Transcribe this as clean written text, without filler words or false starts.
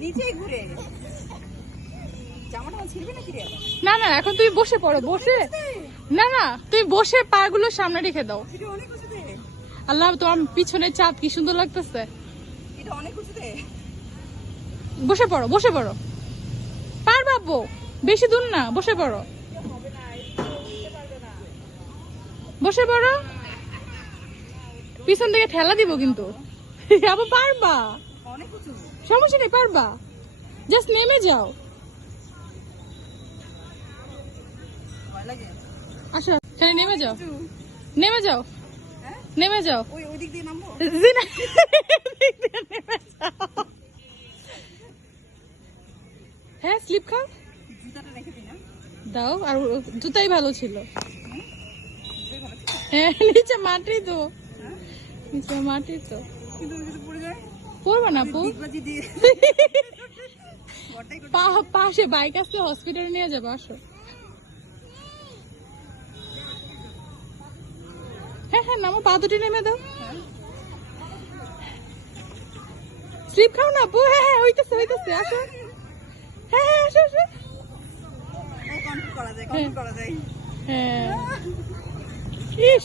নিচেই ঘুরে। জামাটা ছিড়বি নাকি রে? না না, এখন তুমি বসে পড়ো, বসে। না না, তুমি বসে পাগুলো সামনে রেখে দাও। এটা অনেক উঁচুতে। আল্লাহ, তোমার পিছনে চাঁদ কি সুন্দর লাগতেছে। এটা অনেক উঁচুতে। বসে পড়ো, বসে পড়ো। পারবা আপু, বেশি দূর না, বসে পড়ো। বসে পড়ো, পিছন থেকে ঠেলা দিব কিন্তু। আপু পারবা, অনেক উঁচু। সমস্যা নেই, পারবা। জাস্ট নেমে যাও। ভয় লাগে। আচ্ছা, খালি নেমে যাও, নেমে যাও, হ্যাঁ? নেমে যাও। ওই দিক দিয়ে নামবো? জিনা, নেমে যাও। হ্যাঁ, স্লিপ খাও। জুতাটা রেখে দিই না? দাও, আর জুতাই ভালো ছিল। জুতোই ভালো ছিল। হ্যাঁ, নিচে মাটি তো, হ্যাঁ? নিচে মাটি তো। কিন্তু যদি পড়ে যায়? পড়বে না আপু। ডিগবাজি দিয়ে। বড়টাই করতে পাশে বাইক আসলে হসপিটালে নিয়ে যাবো, আসো। হ্যাঁ হ্যাঁ, নামো, পা দুটি নেমে দাও। স্লিপ খাও না আপু। হ্যাঁ হ্যাঁ, হইতেছে হইতেছে, আসো। হ্যাঁ হ্যাঁ, আসো আসো। কন্ট্রোল করা যায়, কন্ট্রোল করা যায়। হ্যাঁ, ইস।